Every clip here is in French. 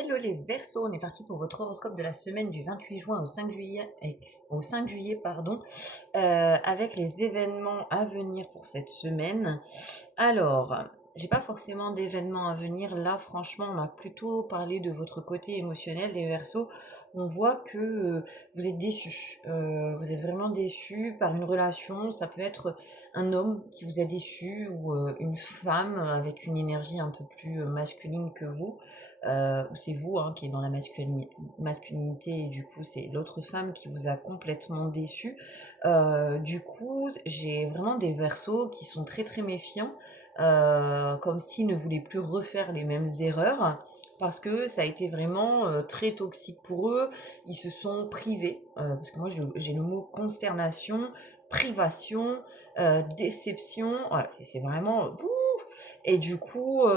Hello les Verseaux, on est parti pour votre horoscope de la semaine du 28 juin au 5 juillet pardon, avec les événements à venir pour cette semaine. Alors, j'ai pas forcément d'événements à venir. Là, franchement, on m'a plutôt parlé de votre côté émotionnel, les Verseaux. On voit que vous êtes déçus. Vous êtes vraiment déçus par une relation. Ça peut être un homme qui vous a déçu ou une femme avec une énergie un peu plus masculine que vous. Ou c'est vous qui est dans la masculinité et du coup c'est l'autre femme qui vous a complètement déçu. Du coup, j'ai vraiment des Verseaux qui sont très très méfiants, comme s'ils ne voulaient plus refaire les mêmes erreurs, parce que ça a été vraiment très toxique pour eux. Ils se sont privés, parce que moi j'ai le mot consternation, privation, déception. Voilà, c'est vraiment et du coup,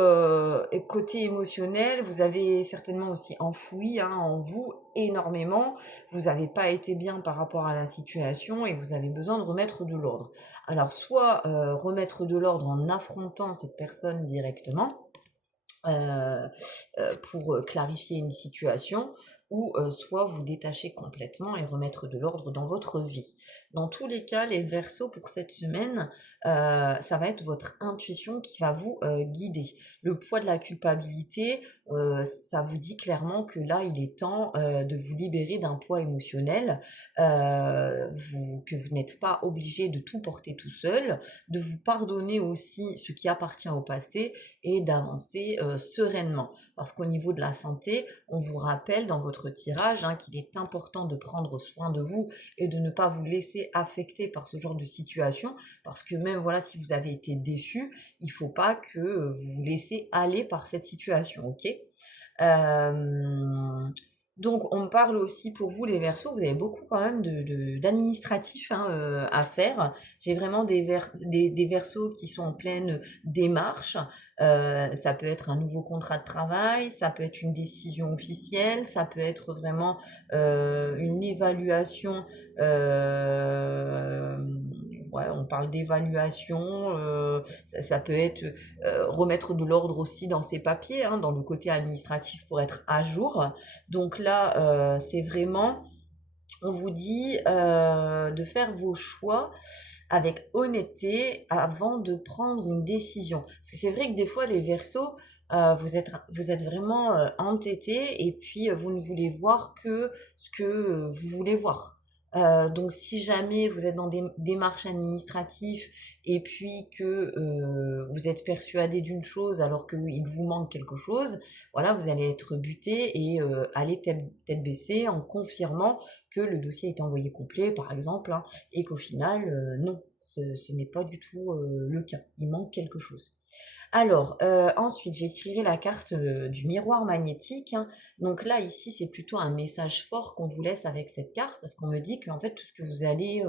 et côté émotionnel, vous avez certainement aussi enfoui en vous énormément. Vous n'avez pas été bien par rapport à la situation et vous avez besoin de remettre de l'ordre. Alors, soit remettre de l'ordre en affrontant cette personne directement, euh, pour clarifier une situation, ou soit vous détacher complètement et remettre de l'ordre dans votre vie. Dans tous les cas, les Verseaux pour cette semaine, ça va être votre intuition qui va vous guider. Le poids de la culpabilité, ça vous dit clairement que là, il est temps de vous libérer d'un poids émotionnel, que vous n'êtes pas obligé de tout porter tout seul, de vous pardonner aussi ce qui appartient au passé et d'avancer sereinement. Parce qu'au niveau de la santé, on vous rappelle dans votre tirage qu'il est important de prendre soin de vous et de ne pas vous laisser affecter par ce genre de situation. Parce que même voilà, si vous avez été déçu, il ne faut pas que vous vous laissez aller par cette situation, ok. euh, donc, on parle aussi pour vous, les Verseaux, vous avez beaucoup quand même d'administratifs à faire. J'ai vraiment des Verseaux qui sont en pleine démarche. Ça peut être un nouveau contrat de travail, ça peut être une décision officielle, ça peut être vraiment une évaluation. euh, ouais, on parle d'évaluation. Ça peut être remettre de l'ordre aussi dans ses papiers, dans le côté administratif pour être à jour. Donc là, c'est vraiment, on vous dit de faire vos choix avec honnêteté avant de prendre une décision. Parce que c'est vrai que des fois, les Verseaux, vous êtes vraiment entêtés et puis vous ne voulez voir que ce que vous voulez voir. Donc si jamais vous êtes dans des démarches administratives et puis que vous êtes persuadé d'une chose alors qu'il vous manque quelque chose, voilà, vous allez être buté et aller tête baissée en confirmant que le dossier est envoyé complet, par exemple, et qu'au final, non, ce n'est pas du tout le cas. Il manque quelque chose. Alors, ensuite, j'ai tiré la carte du miroir magnétique. Donc là, ici, c'est plutôt un message fort qu'on vous laisse avec cette carte, parce qu'on me dit qu'en fait, tout ce que vous allez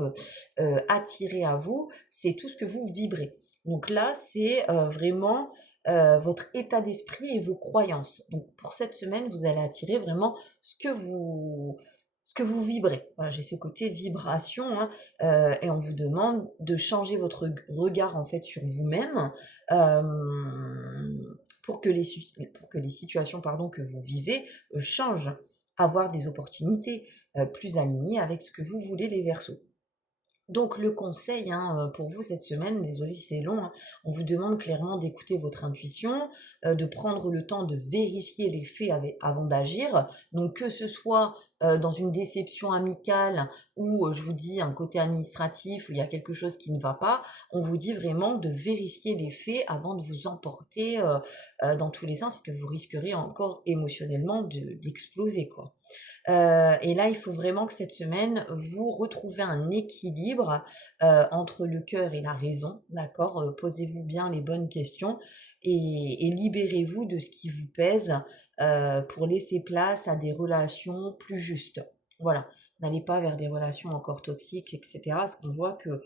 attirer à vous, c'est tout ce que vous vibrez. Donc là, c'est vraiment votre état d'esprit et vos croyances. Donc pour cette semaine, vous allez attirer vraiment ce que vous, ce que vous vibrez. Voilà, j'ai ce côté vibration, et on vous demande de changer votre regard en fait sur vous-même, euh, pour que les situations pardon, que vous vivez changent, avoir des opportunités plus alignées avec ce que vous voulez, les Verseaux. Donc le conseil pour vous cette semaine, désolé si c'est long, on vous demande clairement d'écouter votre intuition, de prendre le temps de vérifier les faits avant d'agir. Donc que ce soit dans une déception amicale ou je vous dis un côté administratif où il y a quelque chose qui ne va pas, on vous dit vraiment de vérifier les faits avant de vous emporter dans tous les sens, parce que vous risquerez encore émotionnellement d'exploser quoi. Et là, il faut vraiment que cette semaine, vous retrouvez un équilibre entre le cœur et la raison, d'accord. Posez-vous bien les bonnes questions et libérez-vous de ce qui vous pèse pour laisser place à des relations plus justes. Voilà, n'allez pas vers des relations encore toxiques, etc. Parce qu'on voit que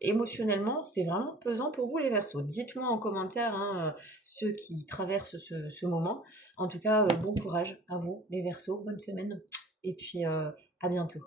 émotionnellement, c'est vraiment pesant pour vous les Verseaux. Dites-moi en commentaire ceux qui traversent ce moment. En tout cas, bon courage à vous les Verseaux, bonne semaine et puis à bientôt.